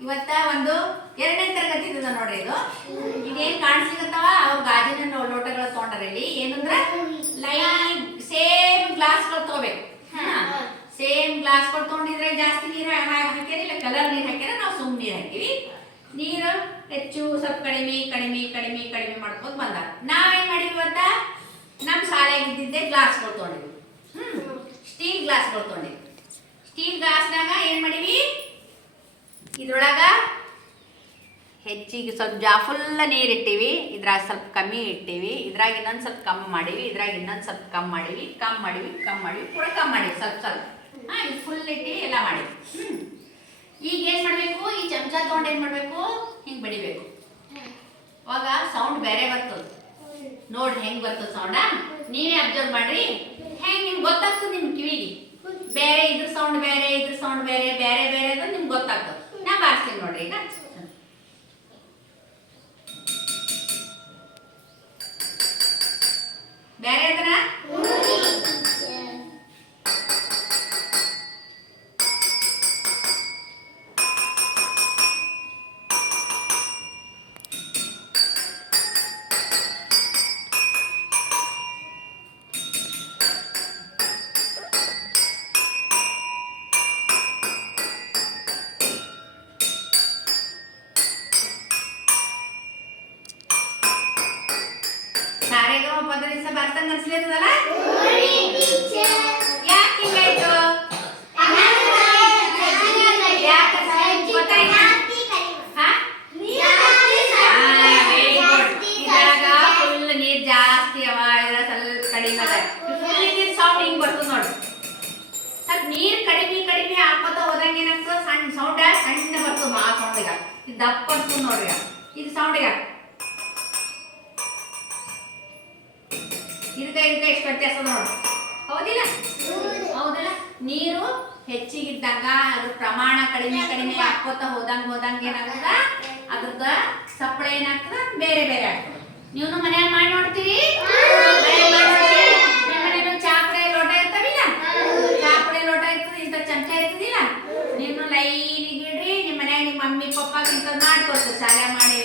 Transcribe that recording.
ಇವತ್ತ ಒಂದು ಎರಡನೇ ತರಗತಿ ಇದ ನೋಡ್ರಿ ಇದು. ಇದೇನ್ ಕಾಣಿಸ್ಲಿಕ್ಕತ್ತವ ಅವ್ರ ಗಾಜಿನ ಲೋಟಗಳ ತಗೊಂಡ್ರ ಇಲ್ಲಿ. ಏನಂದ್ರ ಲೈನ್ ಸೇಮ್ ಗ್ಲಾಸ್ಗಳು ತಗೋಬೇಕು. ಸೇಮ್ ಗ್ಲಾಸ್ಗಳು ತಗೊಂಡಿದ್ರೆ ಜಾಸ್ತಿ ನೀರು ಹಾಕ್ಯಾರ ಇಲ್ಲ ಕಲರ್ ನೀರು ಹಾಕ್ಯಾರ ನಾವು ಸುಮ್ ನೀರು ಹಾಕಿವಿ ನೀರು ಹೆಚ್ಚು ಸ್ವಲ್ಪ ಕಡಿಮೆ ಕಡಿಮೆ ಕಡಿಮೆ ಕಡಿಮೆ ಮಾಡ್ಕೊಂಡು ಬಂದ ನಾವೇನ್ ಮಾಡಿವಿ ಇವತ್ತ? ನಮ್ಮ ಶಾಲೆಗೆ ಇದ್ದಿದ್ದೆ ಗ್ಲಾಸ್ಗಳು ತಗೊಂಡಿವಿ. ಹ್ಮ್. ಸ್ಟೀಲ್ ಗ್ಲಾಸ್ಗಳು ತಗೊಂಡಿವಿ. ಸ್ಟೀಲ್ ಗ್ಲಾಸ್ನಾಗ ಏನ್ ಮಾಡೀವಿ? ಇದ್ರೊಳಗ ಹೆಚ್ಚಿಗೆ ಸ್ವಲ್ಪ ಜಾ ಫುಲ್ ನೀರು ಇಟ್ಟಿವಿ. ಇದ್ರಾಗ ಸ್ವಲ್ಪ ಕಮ್ಮಿ ಇಟ್ಟಿವಿ. ಇದ್ರಾಗ ಇನ್ನೊಂದು ಸ್ವಲ್ಪ ಕಮ್ಮಿ ಮಾಡೀವಿ. ಇದ್ರಾಗ ಇನ್ನೊಂದು ಸ್ವಲ್ಪ ಕಮ್ಮಿ ಮಾಡೀವಿ. ಕಮ್ಮಿ ಮಾಡೀವಿ ಕಮ್ಮಿ ಮಾಡೀವಿ ಕೂಡ ಕಮ್ಮಿ ಮಾಡೀವಿ. ಸ್ವಲ್ಪ ಸ್ವಲ್ಪ. ಹಾಂ, ಇದು ಫುಲ್ ಇಟ್ಟು ಎಲ್ಲ ಮಾಡೀವಿ. ಹ್ಮ್. ಈಗ ಏನು ಮಾಡಬೇಕು? ಈ ಚಮಚ ತೊಗೊಂಡು ಏನು ಮಾಡಬೇಕು? ಹಿಂಗೆ ಬಡಿಬೇಕು. ಅವಾಗ ಸೌಂಡ್ ಬೇರೆ ಬರ್ತದೆ. ನೋಡ್ರಿ ಹೆಂಗೆ ಬರ್ತದೆ ಸೌಂಡ ನೀವೇ ಅಬ್ಸರ್ವ್ ಮಾಡ್ರಿ. ಹೆಂಗೆ ನಿಮ್ಗೆ ಗೊತ್ತಾಗ್ತದೆ ನಿಮ್ಮ ಕಿವಿಗೆ. ಬೇರೆ ಇದ್ರ ಸೌಂಡ್ ಬೇರೆ ಇದ್ರ ಸೌಂಡ್ ಬೇರೆ ಬೇರೆ hacen los regalos. ಅನ್ಸ್ಲಿಲ್ಲ? ಗೊತ್ತಾಯ್ತಾ? ದಿವಸ ವೆರಿ ಯಾಕೆ ಇದ್ರಾಗ ಫುಲ್ ನೀರ್ ಕಡಿಮೆ ಕಡಿಮೆ ಕಡಿಮೆ ಹಾಕೋತ ಹೋದಂಗ ಏನಾಗ್ತದ? ಸಣ್ಣ ಸೌಂಡ್ ಸಣ್ಣ ಬರ್ತದ ಆ ಸೌಂಡ್ ಈಗ ಇದು ದಪ್ಪ ಬರ್ತದ ನೋಡ್ರಿ. ಇದು ಸೌಂಡ್ ಈಗ ಇದಕ್ಕೆ ಇದಕ್ಕೆ ಎಷ್ಟು ವ್ಯತ್ಯಾಸ ನೋಡು. ಹೌದಿಲ್ಲ? ಹೌದಲ್ಲ? ನೀರು ಹೆಚ್ಚಿಗಿದ್ದಾಗ ಅದ್ರ ಪ್ರಮಾಣ ಕಡಿಮೆ ಕಡಿಮೆ ಹಾಕೋತ ಹೋದಂಗ ಹೋದಂಗ ಏನಾಗ್ತದ ಅದ್ರದ ಸಪ್ಪಳ ಏನಾಗ್ತದ? ಬೇರೆ ಬೇರೆ ಆಗ್ತದ. ನೀವು ಮನ್ಯಾಗ ಮಾಡಿ ನೋಡ್ತೀವಿ? ಚಾಪಡೆ ಲೋಟ ಇರ್ತಾವಿಲ್ಲ ಚಾಪಡೆ ಲೋಟ ಇರ್ತದೆ ಇಂಥ ಚಮಚ ಇರ್ತದಿಲ್ಲ ನೀನು ಲೈನಿಗೆ ಇಡ್ರಿ, ನಿಮ್ಮ ಮನ್ಯಾಗ ನಿಮ್ಮ ಮಮ್ಮಿ ಪಪ್ಪ ಇಂಥದ್ದು ಮಾಡ್ಕೊಡ್ತದೆ ಸಾಲ ಮಾಡಿ